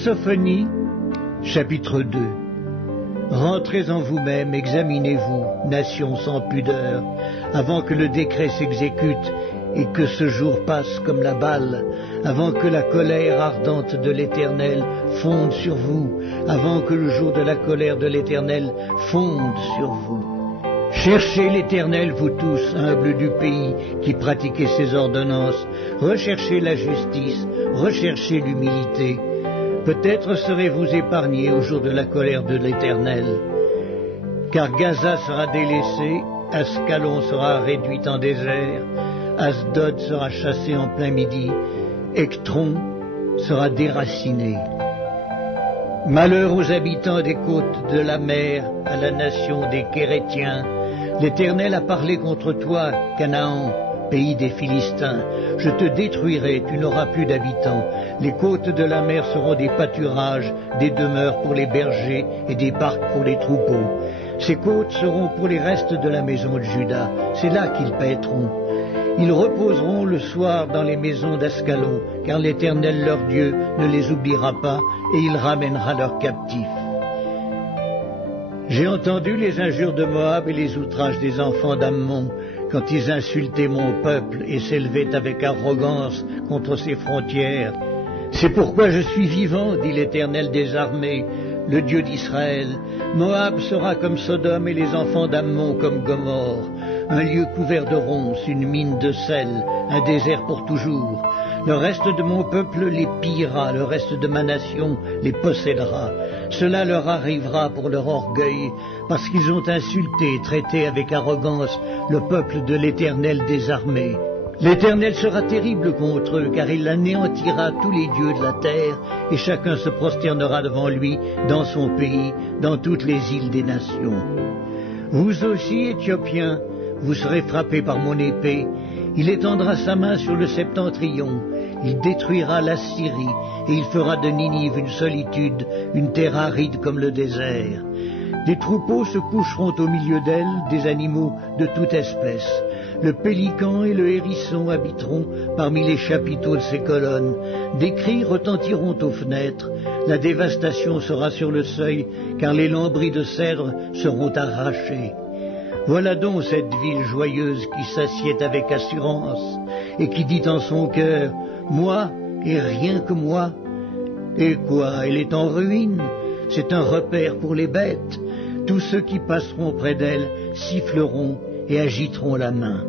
Sophonie, chapitre 2. Rentrez en vous-même, examinez-vous, nation sans pudeur, avant que le décret s'exécute et que ce jour passe comme la balle, avant que la colère ardente de l'Éternel fonde sur vous, avant que le jour de la colère de l'Éternel fonde sur vous. Cherchez l'Éternel, vous tous, humbles du pays, qui pratiquez ses ordonnances. Recherchez la justice, recherchez l'humilité. Peut-être serez-vous épargnés au jour de la colère de l'Éternel. Car Gaza sera délaissée, Ascalon sera réduite en désert, Asdod sera chassé en plein midi, Ectron sera déraciné. Malheur aux habitants des côtes de la mer, à la nation des Kérétiens. L'Éternel a parlé contre toi, Canaan, pays des Philistins. Je te détruirai, tu n'auras plus d'habitants. Les côtes de la mer seront des pâturages, des demeures pour les bergers et des parcs pour les troupeaux. Ces côtes seront pour les restes de la maison de Juda. C'est là qu'ils paîtront. Ils reposeront le soir dans les maisons d'Ascalon, car l'Éternel leur Dieu ne les oubliera pas, et il ramènera leurs captifs. J'ai entendu les injures de Moab et les outrages des enfants d'Ammon, quand ils insultaient mon peuple et s'élevaient avec arrogance contre ses frontières. C'est pourquoi je suis vivant, dit l'Éternel des armées, le Dieu d'Israël. Moab sera comme Sodome et les enfants d'Ammon comme Gomorrhe, un lieu couvert de ronces, une mine de sel, un désert pour toujours. Le reste de mon peuple les pillera, le reste de ma nation les possédera. Cela leur arrivera pour leur orgueil, parce qu'ils ont insulté et traité avec arrogance le peuple de l'Éternel des armées. L'Éternel sera terrible contre eux, car il anéantira tous les dieux de la terre, et chacun se prosternera devant lui dans son pays, dans toutes les îles des nations. Vous aussi, Éthiopiens, vous serez frappés par mon épée. Il étendra sa main sur le septentrion, il détruira la Syrie, et il fera de Ninive une solitude, une terre aride comme le désert. Des troupeaux se coucheront au milieu d'elle, des animaux de toute espèce. Le pélican et le hérisson habiteront parmi les chapiteaux de ses colonnes. Des cris retentiront aux fenêtres. La dévastation sera sur le seuil, car les lambris de cèdre seront arrachés. Voilà donc cette ville joyeuse qui s'assied avec assurance et qui dit en son cœur, « Moi et rien que moi ». Et quoi, elle est en ruine? C'est un repère pour les bêtes. Tous ceux qui passeront près d'elle siffleront et agiteront la main.